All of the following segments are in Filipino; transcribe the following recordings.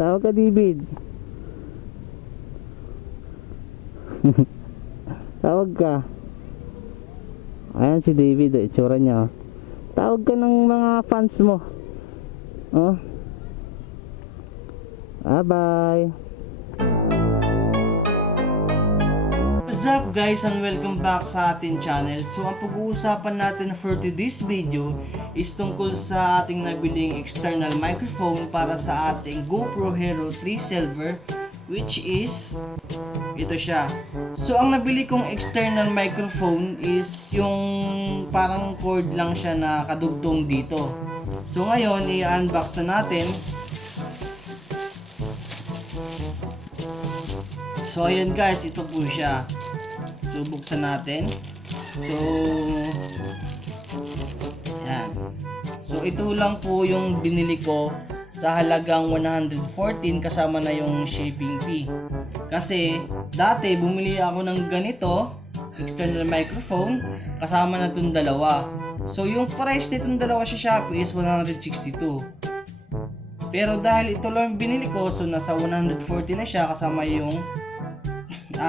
Tawag ka, David. Tawag ka. Ayan si David, itsura niya. Tawag ka ng mga fans mo. Oh. Bye-bye. What's up guys, and welcome back sa ating channel. So ang pag-uusapan natin for today's video is tungkol sa ating nabiling external microphone para sa ating Gopro Hero 3 Silver, which is ito siya. So ang nabili kong external microphone is yung parang cord lang siya na kadugtong dito. So ngayon i-unbox na natin. So ayan guys, ito po siya. So buksan natin. So ayan. So ito lang po yung binili ko sa halagang 114 kasama na yung shipping fee. Kasi dati bumili ako ng ganito, external microphone, kasama na itong dalawa. So yung price nitong dalawa sa Shopee is 162. Pero dahil ito lang binili ko, so nasa 140 na siya kasama yung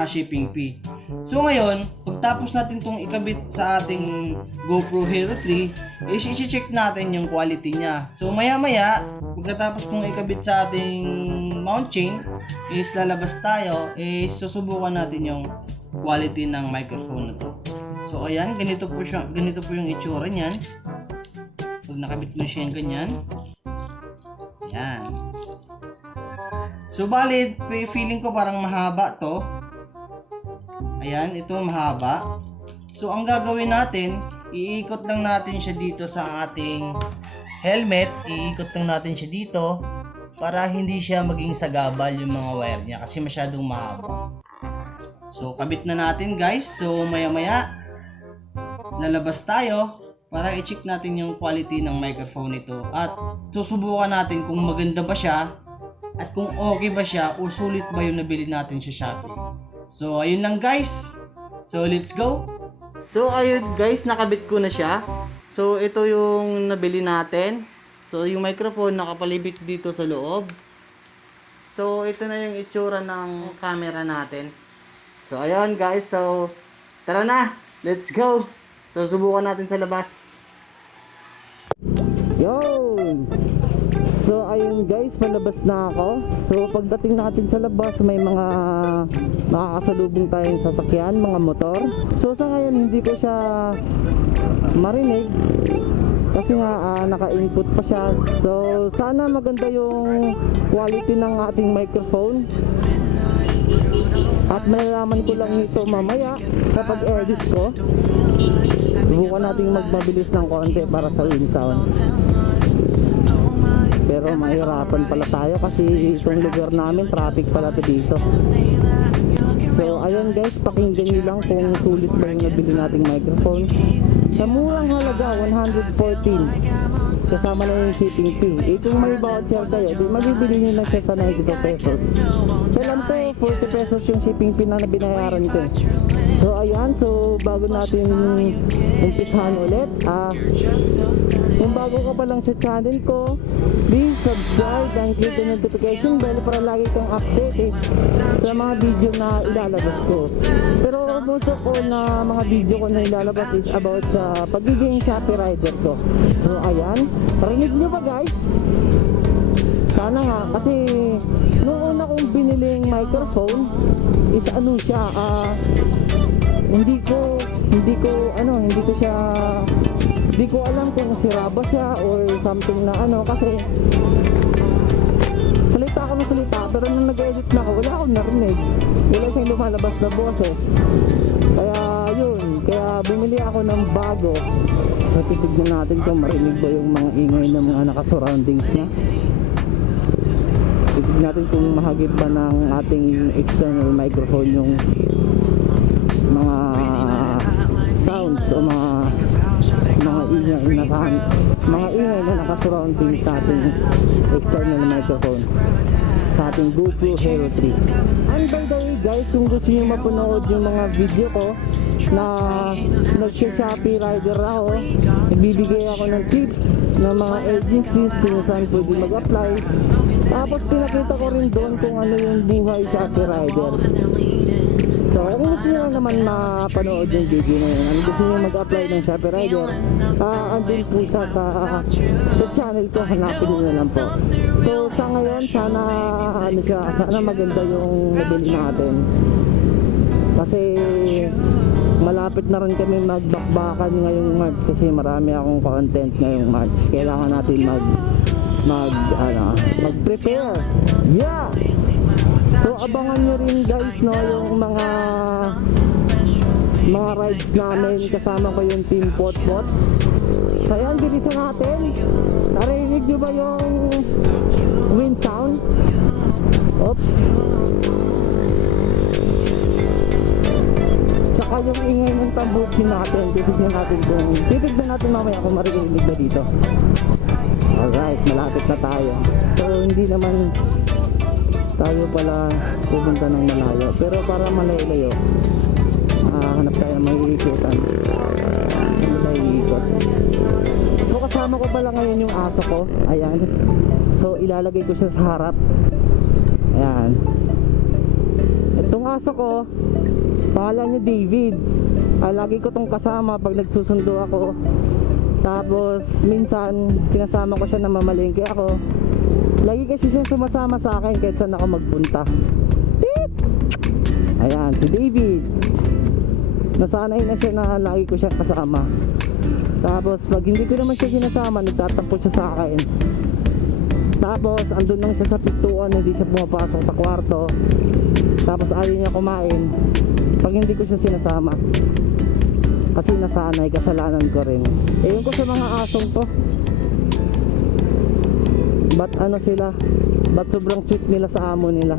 shipping fee. So ngayon, pagtapos natin itong ikabit sa ating GoPro Hero 3, is i-check natin yung quality niya. So maya maya, pagkatapos kong ikabit sa ating mount chain, is lalabas tayo, is susubukan natin yung quality ng microphone na to. So ayan, ganito po yung itsura niyan. Pag nakabit mo siya yung ganyan. Ayan. So bali, feeling ko parang mahaba to. Ayan, ito mahaba. So ang gagawin natin, iikot lang natin siya dito sa ating helmet. Iikot lang natin siya dito para hindi siya maging sagabal yung mga wire niya kasi masyadong mahaba. So kabit na natin guys. So maya maya lalabas tayo para i-check natin yung quality ng microphone nito at susubukan natin kung maganda ba siya at kung okay ba siya o sulit ba yung nabili natin sa Shopee. So ayun lang guys. So let's go. So ayun guys, nakabit ko na siya. So ito yung nabili natin. So yung microphone nakapalibit dito sa loob. So ito na yung itsura ng camera natin. So ayun guys, so tara na, let's go. So subukan natin sa labas. Yun. So ayun guys, palabas na ako. So pagdating natin sa labas, may mga makakasalubong tayong sasakyan, mga motor. So sa ngayon hindi ko siya marinig kasi nga naka-input pa siya. So sana maganda yung quality ng ating microphone. At malalaman ko lang ito mamaya kapag edit ko. Subukan natin magmabilis ng konti para sa wind sound. Pero mahirapan pala tayo kasi itong lugar namin traffic pala dito. So ayun guys, pakinggan nyo lang kung sulit ba yung nabili nating microphone. Sa murang halaga 114 kasama na yung shipping fee. Kung may voucher kayo, di mabibili nyo na siya sa 92 pesos. So lang to, 40 pesos yung shipping fee na binayaran ko. So ayan, so bago natin umpisahan ulit, kung bago ka pa lang sa channel ko, please subscribe and click the notification bell para lagi kang update sa mga video na ilalabas ko. Pero most of all na mga video ko na ilalabas is about sa pagiging Shopee rider ko. So ayan, parinig nyo ba guys? Sana nga, kasi nung una kong biniling microphone is ano siya, hindi ko alam kung sira ba siya or something na kasi salita ako ng salita, pero nung nag-edit na ako, wala akong narinig, wala siyang lumalabas na boses. Kaya yun, kaya bumili ako ng bago. Natitignan natin kung marinig ba yung mga ingay ng mga naka-surroundings na. Titignan natin kung mahagip pa ng ating external microphone yung mga sounds o mga ingay na naka-surrounding sa ating external microphone sa ating GoPro Hero 3. And by the way guys, kung gusto nyo mapanood yung mga video ko na nag-Shopee rider ako. Nagbibigay ako ng tips ng mga agencies kung saan pwede mag-apply. Tapos pinakita ko rin doon kung ano yung buhay Shopee rider. So kung gusto nyo naman mapanood yung video na yun, ano gusto nyo mag-apply ng Shopee rider, andun po siya sa channel ko, hanapin nyo na lang po. So sa ngayon, sana maganda yung nabili natin. Kasi malapit na rin kami magbakbakan ngayong March kasi marami akong content ngayong March. Kailangan natin mag-prepare. Yeah! So abangan nyo rin guys, no, yung mga rides namin. Kasama ko yung Team Potpot. So ayan, bilisan natin. Narinig nyo ba yung wind sound? Oops. Saka yung ingay ng tambukin natin. Titignan natin mamaya kung marinig na dito. Alright, malapit na tayo. So hindi naman tayo pala pupunta ng malayo, pero para malayo-layo, hanap tayo ng maiikutan. So kasama ko pala ngayon yung aso ko. Ayan. So ilalagay ko siya sa harap. Ayan. Itong aso ko, pangalan niya David. Lagi ko tong kasama pag nagsusundo ako. Tapos minsan sinasama ko siya na mamalengke ako. Lagi kasi siya sumasama sa akin kahit saan ako magpunta. Beep! Ayan, si David. Nasanay na siya na lagi ko siya kasama. Tapos pag hindi ko naman siya sinasama, nagtatampo siya sa akin. Tapos andun lang siya sa pintuan, hindi siya pumapasok sa kwarto. Tapos ayaw niya kumain pag hindi ko siya sinasama. Kasi nasanay, kasalanan ko rin. Ewan ko sa mga asong to, ba't ano sila, ba't sobrang sweet nila sa amo nila.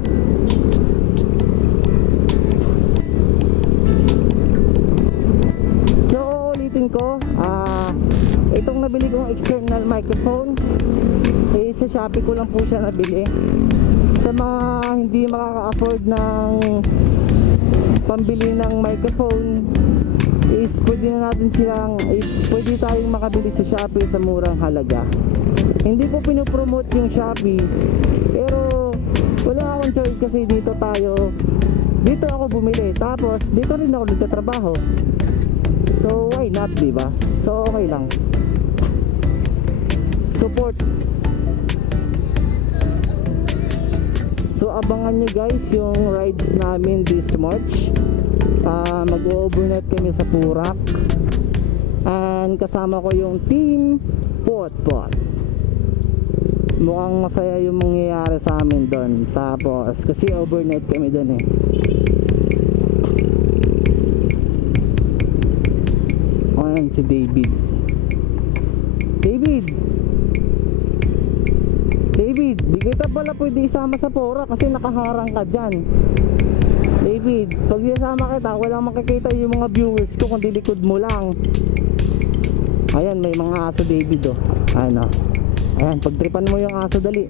So ulitin ko, itong nabili kong external microphone, sa Shopee ko lang po siya nabili. Sa mga hindi makaka-afford ng pambili ng microphone, pwede tayong makabili sa Shopee sa murang halaga. Hindi ko pinopromote yung Shopee, pero wala akong choice kasi dito ako bumili, tapos dito rin ako nagtatrabaho. So why not, diba? So okay lang, support. So abangan nyo guys yung rides namin this March. Mag-overnight kami sa Purak, and kasama ko yung Team Potpot. Mukhang masaya yung mangyayari sa amin doon. Tapos kasi overnight kami doon eh. Ayan si David. David, di kita pala pwede isama sa Purak kasi nakaharang ka dyan. David, pag isama kita, walang makikita yung mga viewers ko kundi likod mo lang. Ayan, may mga aso David oh. Ano? Ayan, pagtripan mo yung aso, dali.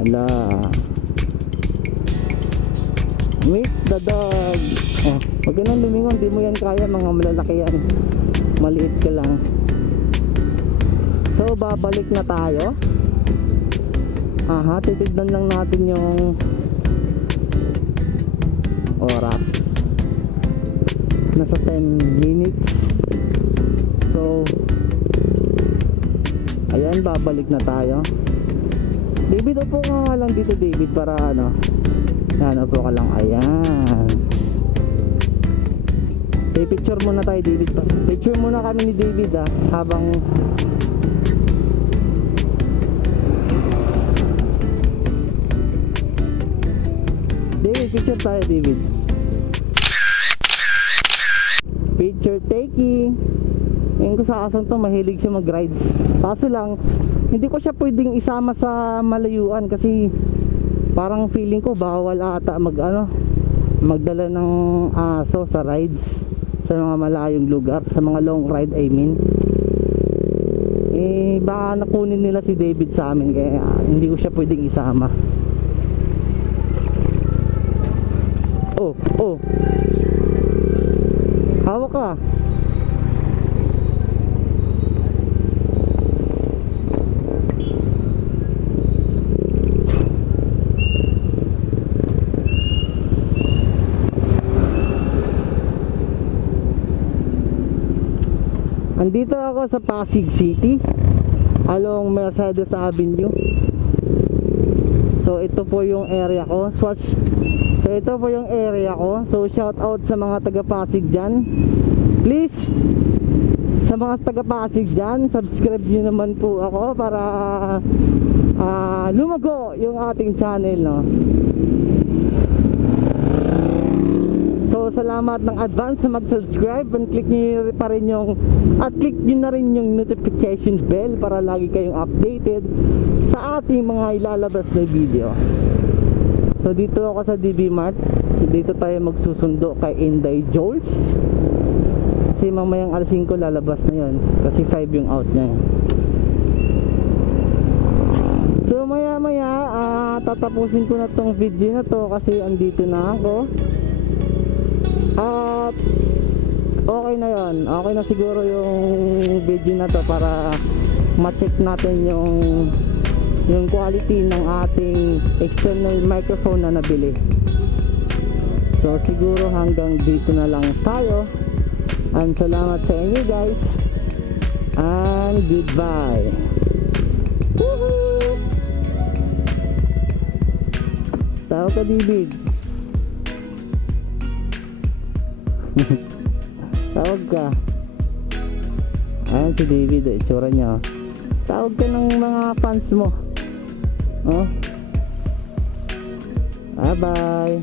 Ala. Meet the dog. Oh, wag ka nang lumingon, di mo yan kaya, mga malalaki yan. Maliit ka lang. So, babalik na tayo. Titignan lang natin yung oras. Nasa 10 minutes. So ayan, babalik na tayo. David, upo nga lang dito David, para ano. Yan, upo ka lang. Ayan. Picture muna tayo David. Picture muna kami ni David habang David, picture tayo David. Picture taking. Ngayon ko sa asong to, mahilig siya mag-rides. Kaso lang, hindi ko siya pwedeng isama sa malayuan kasi parang feeling ko bawal ata magdala ng aso sa rides sa mga malayong lugar, sa mga long ride I mean. Baka nakunin nila si David sa amin, kaya hindi ko siya pwedeng isama. Oh Tawa ka. Andito ako sa Pasig City along Mercedes Avenue. So ito po yung area ko. So ito po yung area ko. So shout out sa mga taga Pasig dyan. Please, sa mga taga Pasig dyan, subscribe nyo naman po ako para lumago yung ating channel, no? So salamat ng advance sa mag-subscribe, and click nyo pa rin yung click nyo na rin yung notification bell para lagi kayong updated sa ating mga ilalabas na video. So dito ako sa DB Mart. Dito tayo magsusundo kay Inday Jules. Kasi mamayang alas 5 lalabas na yun, kasi 5 yung out niya. So maya maya tatapusin ko na tong video na to kasi andito na ako. At okay na yon, okay na siguro yung video na to para ma-check natin yung quality ng ating external microphone na nabili. So siguro hanggang dito na lang tayo, and salamat sa inyo guys, and goodbye. Woohoo! Tao ka, David. Tawag ka. Ayan si David, itsura niya. Tawag ka ng mga fans mo. Oh. Bye bye.